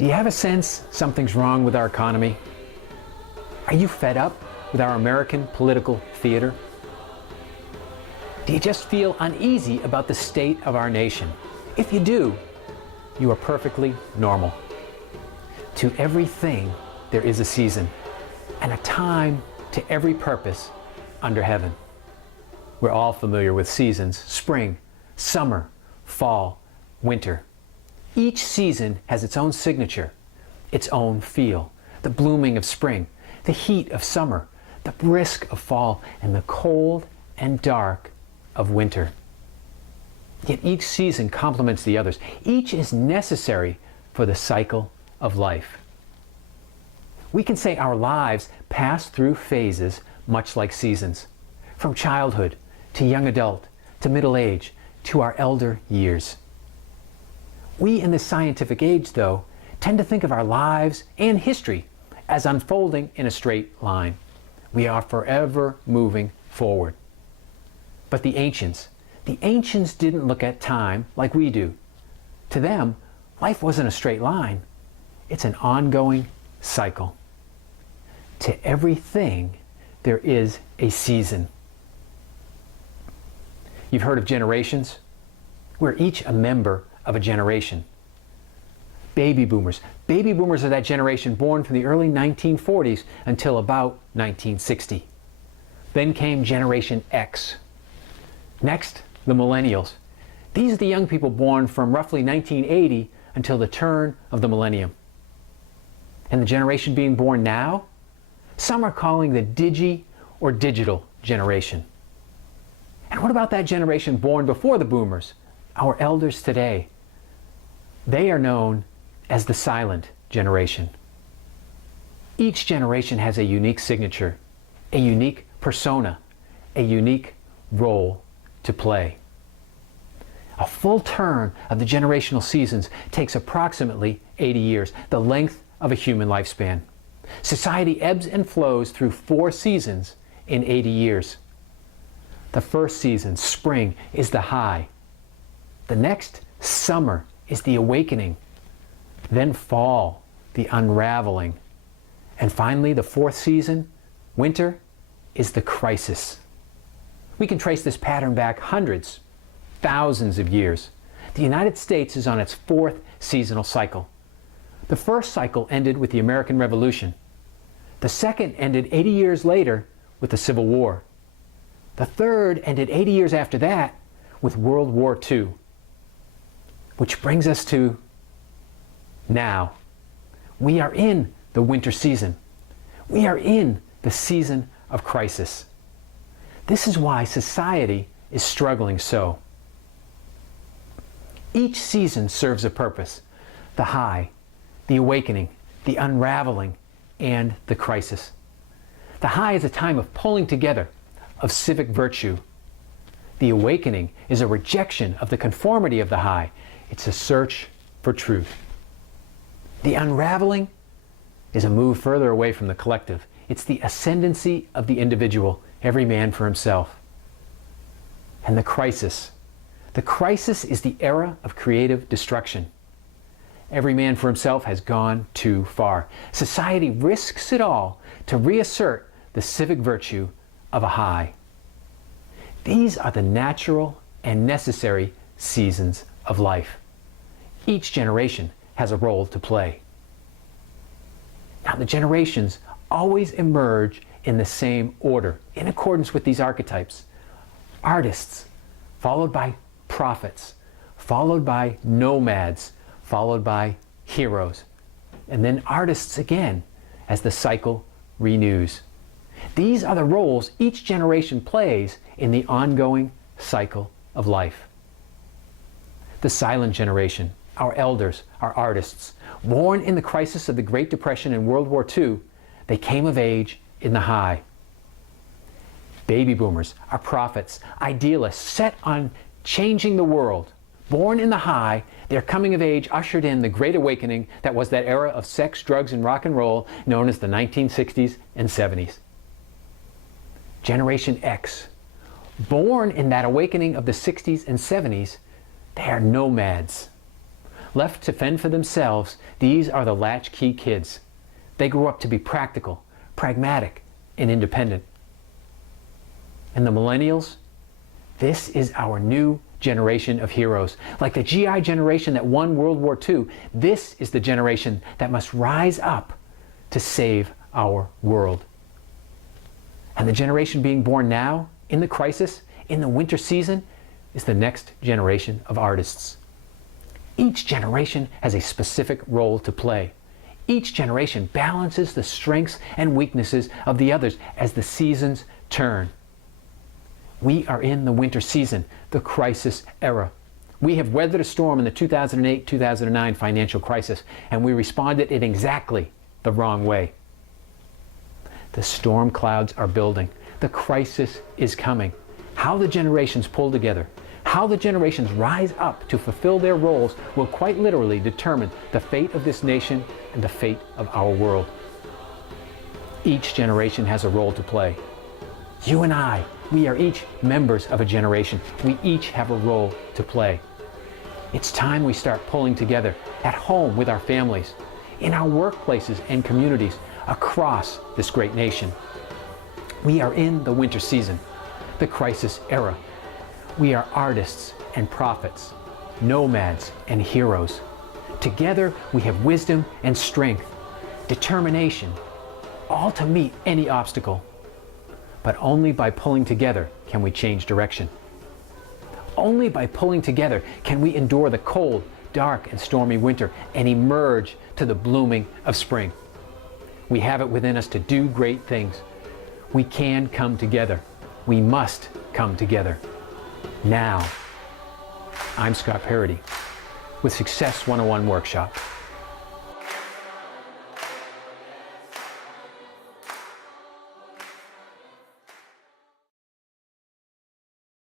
Do you have a sense something's wrong with our economy? Are you fed up with our American political theater? Do you just feel uneasy about the state of our nation? If you do, you are perfectly normal. To everything there is a season, and a time to every purpose under heaven. We're all familiar with seasons: spring, summer, fall, winter. Each season has its own signature, its own feel. The blooming of spring, the heat of summer, the brisk of fall, and the cold and dark of winter. Yet each season complements the others. Each is necessary for the cycle of life. We can say our lives pass through phases much like seasons, from childhood to young adult to middle age to our elder years. We in this scientific age, though, tend to think of our lives and history as unfolding in a straight line. We are forever moving forward. But the ancients didn't look at time like we do. To them, life wasn't a straight line. It's an ongoing cycle. To everything, there is a season. You've heard of generations? We're each a member of a generation. Baby boomers. Baby boomers are that generation born from the early 1940s until about 1960. Then came Generation X. Next, the millennials. These are the young people born from roughly 1980 until the turn of the millennium. And the generation being born now? Some are calling the digi or digital generation. And what about that generation born before the boomers, our elders today? They are known as the silent generation. Each generation has a unique signature, a unique persona, a unique role to play. A full turn of the generational seasons takes approximately 80 years, the length of a human lifespan. Society ebbs and flows through 4 seasons in 80 years. The first season, spring, is the high. The next, summer, is the awakening. Then fall, the unraveling. And finally, the 4th season, winter, is the crisis. We can trace this pattern back hundreds, thousands of years. The United States is on its 4th seasonal cycle. The first cycle ended with the American Revolution. The second ended 80 years later with the Civil War. The third ended 80 years after that with World War II. Which brings us to now. We are in the winter season. We are in the season of crisis. This is why society is struggling so. Each season serves a purpose: the high, the awakening, the unraveling, and the crisis. The high is a time of pulling together, of civic virtue. The awakening is a rejection of the conformity of the high. It's a search for truth. The unraveling is a move further away from the collective. It's the ascendancy of the individual, every man for himself. And the crisis. The crisis is the era of creative destruction. Every man for himself has gone too far. Society risks it all to reassert the civic virtue of a high. These are the natural and necessary seasons of life. Each generation has a role to play. Now, the generations always emerge in the same order, in accordance with these archetypes. Artists, followed by prophets, followed by nomads, followed by heroes, and then artists again as the cycle renews. These are the roles each generation plays in the ongoing cycle of life. The silent generation, our elders, our artists, born in the crisis of the Great Depression and World War II, they came of age in the high. Baby boomers, our prophets, idealists set on changing the world. Born in the high, their coming of age ushered in the Great Awakening that was that era of sex, drugs, and rock and roll known as the 1960s and 70s. Generation X, born in that awakening of the 60s and 70s, they are nomads. Left to fend for themselves, these are the latchkey kids. They grow up to be practical, pragmatic, and independent. And the millennials? This is our new generation of heroes. Like the GI generation that won World War II, this is the generation that must rise up to save our world. And the generation being born now, in the crisis, in the winter season, is the next generation of artists. Each generation has a specific role to play. Each generation balances the strengths and weaknesses of the others as the seasons turn. We are in the winter season, the crisis era. We have weathered a storm in the 2008-2009 financial crisis, and we responded in exactly the wrong way. The storm clouds are building. The crisis is coming. How the generations pull together, how the generations rise up to fulfill their roles will quite literally determine the fate of this nation and the fate of our world. Each generation has a role to play. You and I, we are each members of a generation. We each have a role to play. It's time we start pulling together at home with our families, in our workplaces and communities across this great nation. We are in the winter season, the crisis era. We are artists and prophets, nomads and heroes. Together we have wisdom and strength, determination, all to meet any obstacle. But only by pulling together can we change direction. Only by pulling together can we endure the cold, dark, and stormy winter and emerge to the blooming of spring. We have it within us to do great things. We can come together. We must come together. Now. I'm Scott Paradis with Success 101 Workshop.